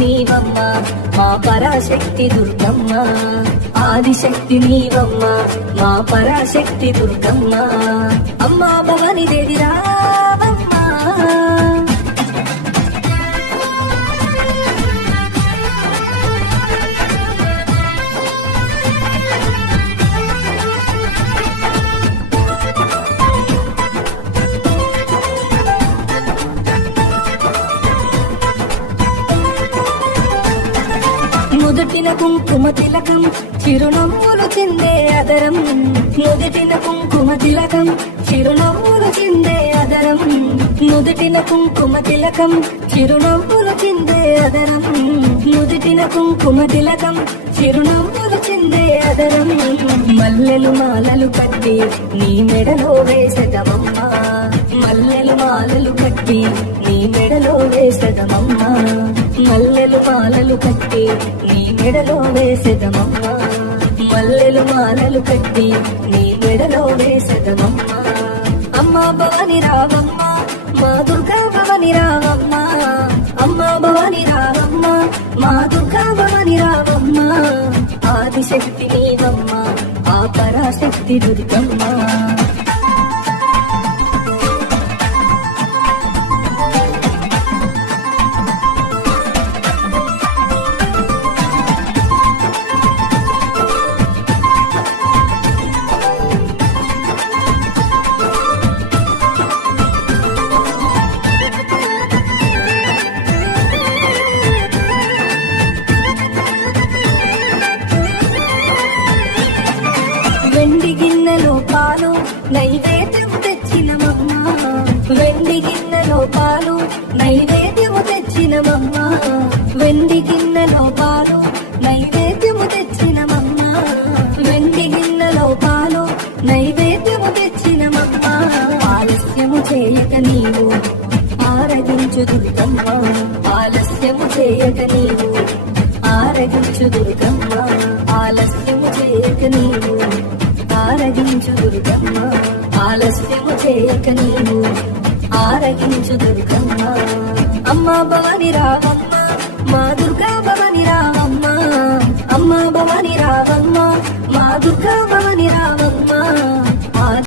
నీవమ్మ మా పరాశక్తి దుర్గమ్మ ఆదిశక్తి నీవమ్మ మా పరాశక్తి దుర్గమ్మ అమ్మా భవాని దేవి రావమ్మ నుదుటిన కుంకుమ తిలకం చిరునవ్వులు చిందే అదరం నుదుటిన కుంకుమ తిలకం చిరునవ్వులు చిందే అదరం నుదుటిన కుంకుమ తిలకం చిరునవ్వులు చిందే అదరం నుదుటిన కుంకుమ తిలకం చిరునవ్వులు చిందే అదరం మల్లెలు మాలలు కట్టి నీ మెడలో వేసెదమమ్మ మల్లెలు మాలలు కట్టి నీ మెడలో వేసెదమమ్మ మల్లెలు మాలలు కట్టి నీ మెడలో వేసెదమమ్మ మల్లెలు మాలలు కట్టి నీ మెడలో వేసెదమమ్మ అమ్మా భవాని రావమ్మ మా దుర్గా భవాని రావమ్మ అమ్మా భవాని రావమ్మ మా దుర్గా భవాని రావమ్మ ఆదిశక్తి నీవమ్మ ఆ పరాశక్తి దుర్గమ్మ వెండి గిన్నెలో పాలు నైవేద్యము తెచ్చినమమ్మ వెండి గిన్నెలో పాలు నైవేద్యము తెచ్చినమమ్మ వెండి గిన్నెలో పాలు నైవేద్యము తెచ్చినమమ్మ వెండి గిన్నెలో పాలు నైవేద్యము తెచ్చినమమ్మ ఆలస్యము చేయక నీవు ఆరగించు దుర్గమ్మ ఆలస్యము చేయక నీవు ఆరగించు దుర్గమ్మ ఆలస్యము చేయక నీవు ఆరగించు దుర్గమ్మ ఆలస్యము చేయక నీవు ఆరగించు దుర్గమ్మ అమ్మా భవాని రావమ్మ మా దుర్గా భవాని రావమ్మ అమ్మా భవాని రావమ్మ మా దుర్గా భవాని రావమ్మ